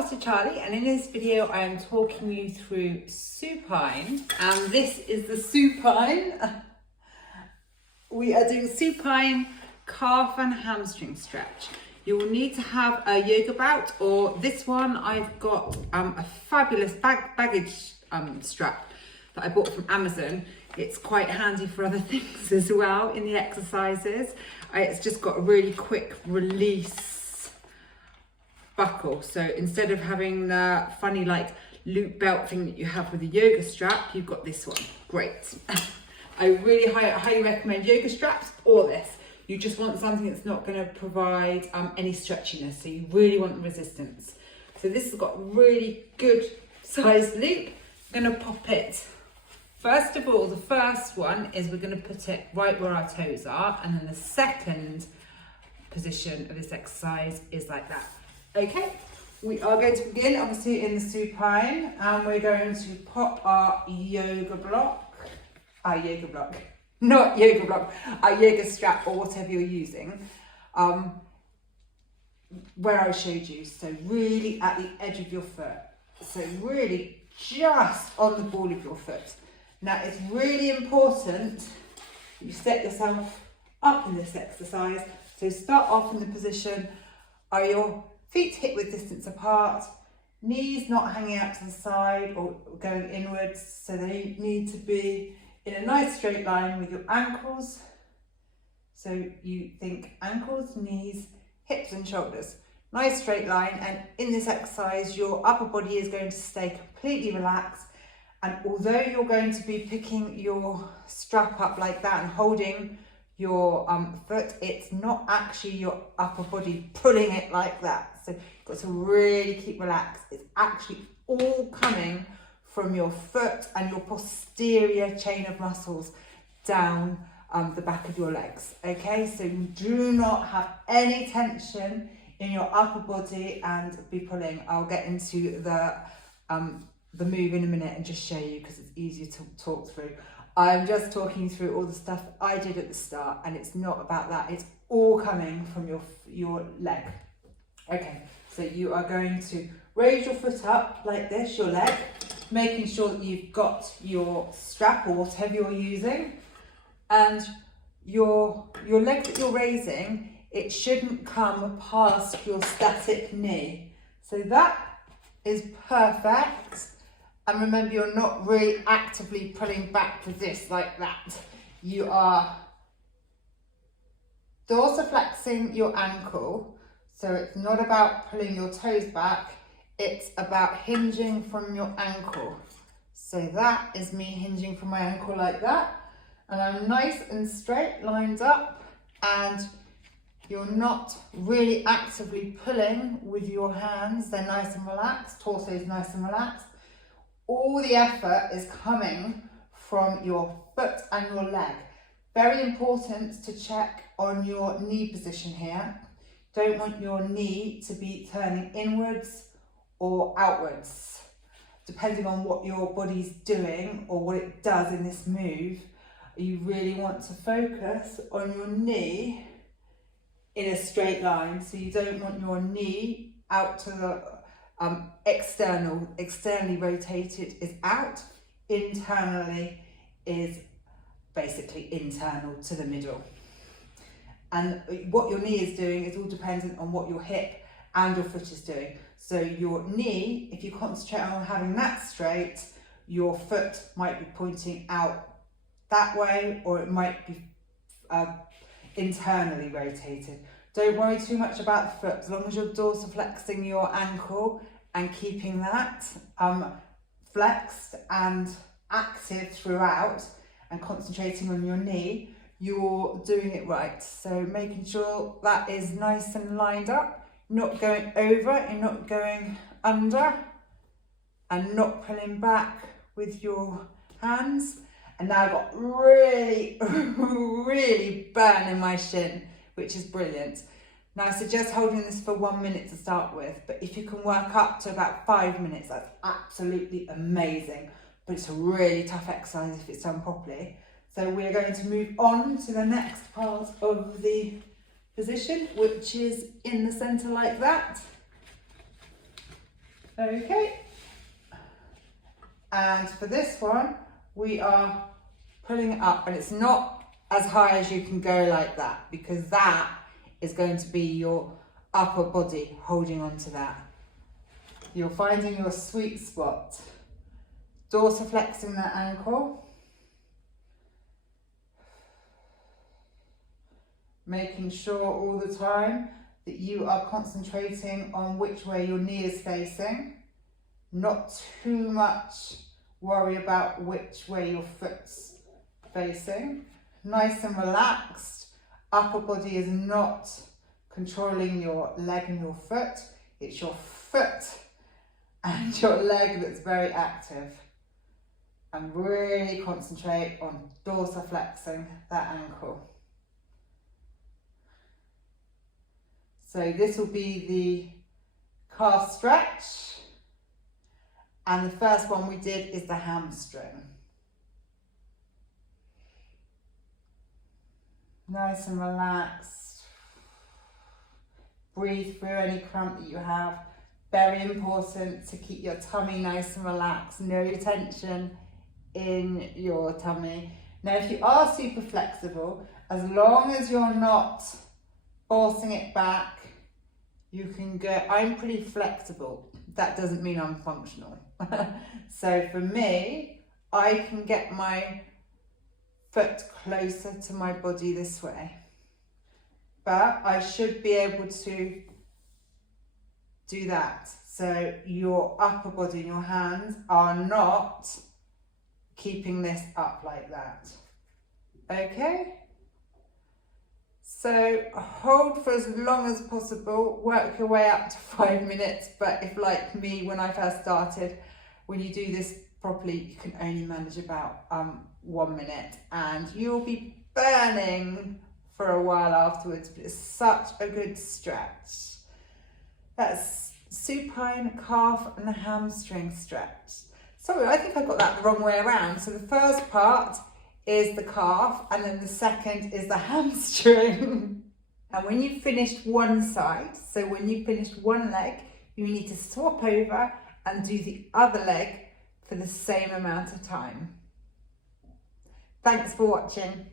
Foster Charlie, and in this video I am talking you through supine, and this is the supine. We are doing supine calf and hamstring stretch. You will need to have a yoga bout, or this one I've got a fabulous baggage strap that I bought from Amazon. It's quite handy for other things as well in the exercises. It's just got a really quick release buckle. So instead of having the funny like loop belt thing that you have with a yoga strap, you've got this one. Great. I really highly recommend yoga straps or this. You just want something that's not going to provide any stretchiness. So you really want the resistance. So this has got really good sized loop. I'm going to pop it. First of all, the first one is we're going to put it right where our toes are, and then the second position of this exercise is like that. Okay, we are going to begin obviously in the supine, and we're going to pop our yoga strap or whatever you're using, where I showed you. So really at the edge of your foot. So really just on the ball of your foot. Now it's really important you set yourself up in this exercise. So start off in the position, are your feet hip width distance apart, knees not hanging out to the side or going inwards, so they need to be in a nice straight line with your ankles. So you think ankles, knees, hips and shoulders. Nice straight line, and in this exercise your upper body is going to stay completely relaxed. And although you're going to be picking your strap up like that and holding your foot, it's not actually your upper body pulling it like that. So you've got to really keep relaxed. It's actually all coming from your foot and your posterior chain of muscles down the back of your legs. Okay, so you do not have any tension in your upper body and be pulling. I'll get into the move in a minute and just show you because it's easier to talk through. I'm just talking through all the stuff I did at the start, and it's not about that. It's all coming from your leg. Okay, so you are going to raise your foot up like this, your leg, making sure that you've got your strap or whatever you're using, and your leg that you're raising, it shouldn't come past your static knee. So that is perfect. And remember, you're not really actively pulling back to this like that. You are dorsiflexing your ankle. So it's not about pulling your toes back. It's about hinging from your ankle. So that is me hinging from my ankle like that. And I'm nice and straight, lined up. And you're not really actively pulling with your hands. They're nice and relaxed. Torso is nice and relaxed. All the effort is coming from your foot and your leg. Very important to check on your knee position here. Don't want your knee to be turning inwards or outwards. Depending on what your body's doing or what it does in this move, you really want to focus on your knee in a straight line. So you don't want your knee out to the externally rotated is out, internally is basically internal to the middle. And what your knee is doing is all dependent on what your hip and your foot is doing. So your knee, if you concentrate on having that straight, your foot might be pointing out that way, or it might be internally rotated. Don't worry too much about the foot, as long as you're dorsiflexing your ankle and keeping that flexed and active throughout and concentrating on your knee, you're doing it right. So making sure that is nice and lined up, not going over and not going under, and not pulling back with your hands. And now I've got really, really burning my shin, which is brilliant. Now I suggest holding this for 1 minute to start with, but if you can work up to about 5 minutes, that's absolutely amazing. But it's a really tough exercise if it's done properly. So we're going to move on to the next part of the position, which is in the center like that. Okay. And for this one, we are pulling it up, and it's not as high as you can go like that, because that is going to be your upper body holding on to that. You're finding your sweet spot. Dorsiflexing that ankle. Making sure all the time that you are concentrating on which way your knee is facing. Not too much worry about which way your foot's facing. Nice and relaxed. Upper body is not controlling your leg and your foot. It's your foot and your leg that's very active. And really concentrate on dorsiflexing that ankle. So this will be the calf stretch. And the first one we did is the hamstring. Nice and relaxed. Breathe through any cramp that you have. Very important to keep your tummy nice and relaxed. No tension in your tummy. Now, if you are super flexible, as long as you're not forcing it back, you can go. I'm pretty flexible. That doesn't mean I'm functional. So for me, I can get my foot closer to my body this way, but I should be able to do that. So your upper body and your hands are not keeping this up like that. Okay? So hold for as long as possible, work your way up to 5 minutes, but if like me, when I first started, when you do this properly, you can only manage about 1 minute, and you'll be burning for a while afterwards, but it's such a good stretch. That's supine, calf and the hamstring stretch. Sorry, I think I got that the wrong way around. So the first part is the calf, and then the second is the hamstring. And when you've finished one side, so when you've finished one leg, you need to swap over and do the other leg for the same amount of time. Thanks for watching.